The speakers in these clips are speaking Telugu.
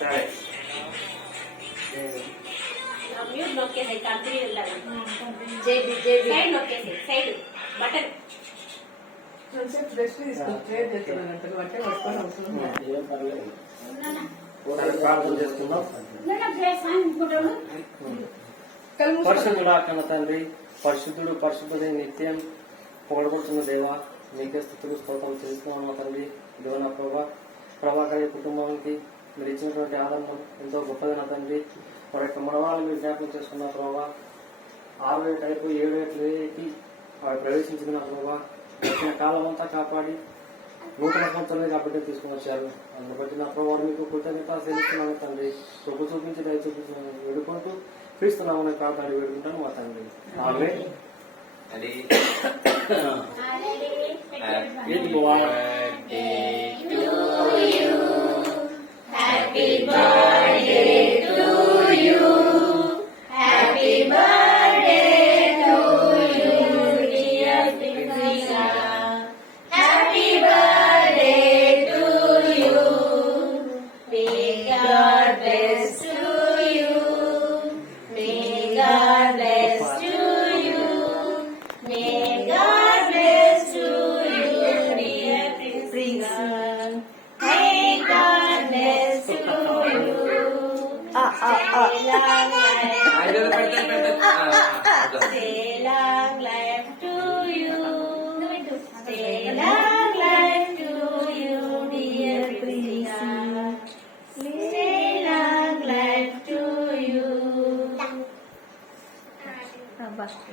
సరే మ్యూట్ నొక్కేసి కంపెనీ వెళ్ళాలి. సైడ్ నొక్కేసి సైడ్ బటన్ ప్రార్థన చేసుకుందాం. పరిశుద్ధుడా కన్న తండ్రి, పరిశుద్ధుడు పరిశుద్ధుడే నిత్యం పొగడబడుతున్న దేవ, నీకే స్థుతులు స్తోత్రం చేసుకున్నాను తండ్రి. ఇదిగో నా ప్రభాకర్ కుటుంబానికి మీరు ఇచ్చినటువంటి ఆనందం ఎంతో గొప్పది నా తండ్రి. వారి యొక్క మనవాళ్ళు మీరు జ్ఞాపకం చేసుకున్న ప్రభావ, 6 ఏట అయిపోయి 7 ఏటకి వారు ప్రవేశించిన ప్రభావ, వచ్చిన కాలం అంతా కాపాడి నూతన సంవత్సరాలు కాబట్టి తీసుకుని వచ్చారు. అందును బట్టి నా ప్రభావ మీకు కృతజ్ఞత చెల్లిస్తున్నాను తండ్రి. కృప చూపించి దయ చూపించిన వేడుకుంటూ క్రీస్తున్నామని ప్రార్థన వేడుకుంటాను మా తండ్రి. ఆమేన్.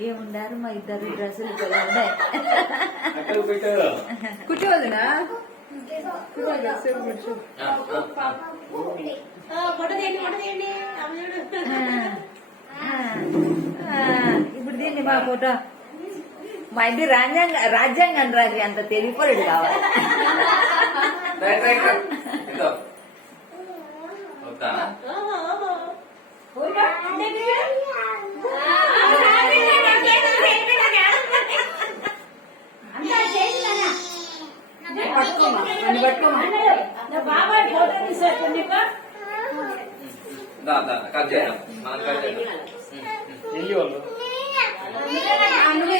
ఏముండారు మా ఇద్దరు డ్రెస్సులు ఉన్నాయి. కూర్చోవద్దునా ఇప్పుడు దీన్ని మా ఫోటో మా ఇంటి రాజ్యాంగం రాజు అంత తెలియపోయాడు కావాలి.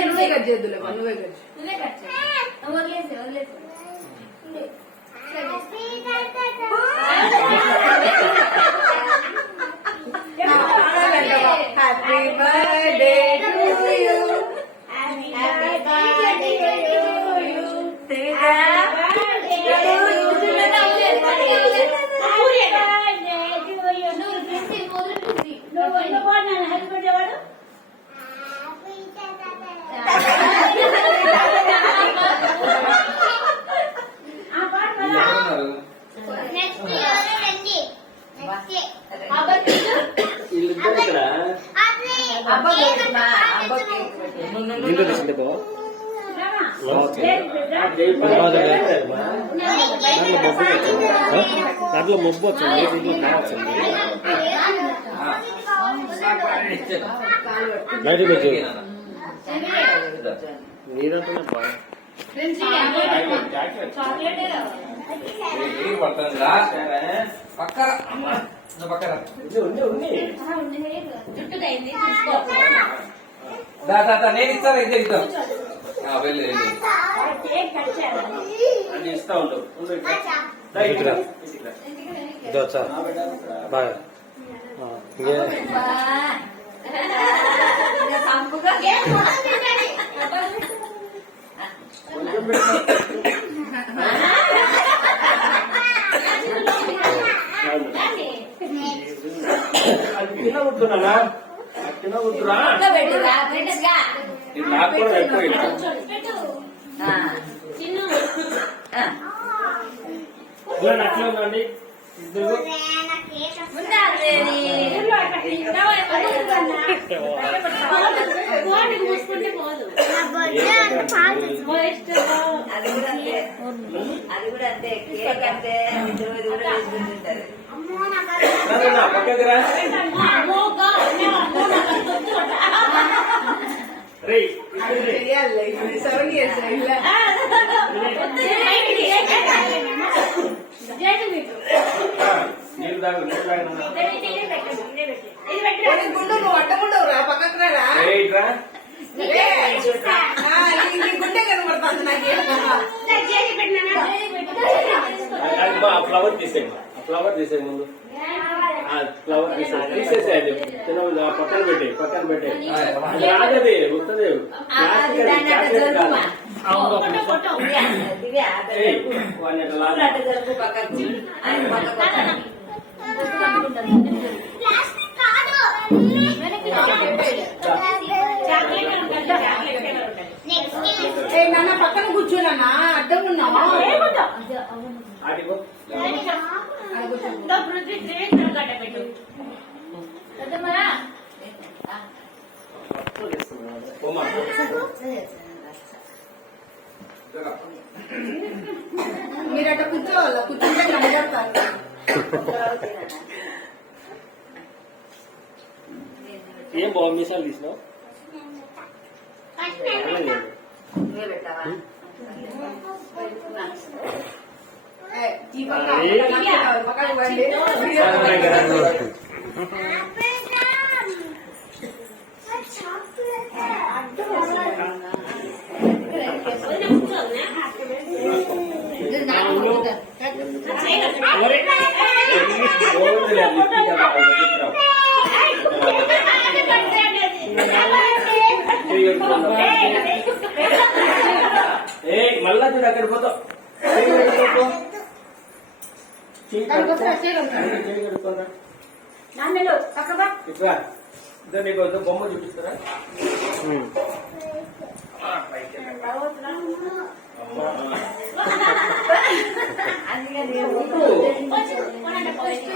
నువ్వే కట్ చేద్దులే, నువ్వే cut happy birthday to you, happy birthday to you, దాంట్లో మొబ్బు వచ్చింది, దీంట్లో కావచ్చింది. నీదంటే బాగా నేను ఇస్తాను, ఇద్దరు ఇద్దాం. వెళ్ళి ఇస్తా ఉండు. బాగా తినవద్దునా, తినవద్దురా, ఇది నాకు కూడా అయిపోయింది. అట్లా ఉందండి ఇద్దరు. అది కూడా అంతే, కేక్ అంటే పక్కదిరా రే నీళ్ళు తాగు నీళ్ళు తాగు కొన్ని గుండు నువ్వు అడ్డముండవు రా పక్కకు రా ఇట్రా నీ గుండె కనబడుతుంది నాకేం ఫ్లవర్ తీసేయండి ఫ్లవర్ తీసేయి ముందు ఫ్లవర్ తీసేసేయండి పక్కన పెట్టి అది రాగది వస్తుంది అది దాన్ని అట్లా జరుపుమా. దివ్య, అట్లా జరుపు పక్కకు. ఆయన పక్కకు వస్తాడు. నాన్న పక్కన కూర్చోనన్నా అడ్డం ఉన్నావా ఆడిపో మీరు అట్లా కూర్చోవాలా కూర్చుంటే కనబడతారు ఏం బాగు మీసాలు తీసినావు నువ్వే పెట్టావా? ఇది నాకు కూడా. మళ్ళా చూడు అక్కడ పోతావు ఇట్లా ఇద్దరు నీకు వద్ద బొమ్మ చూపిస్తారా అందుకే నేను పైకి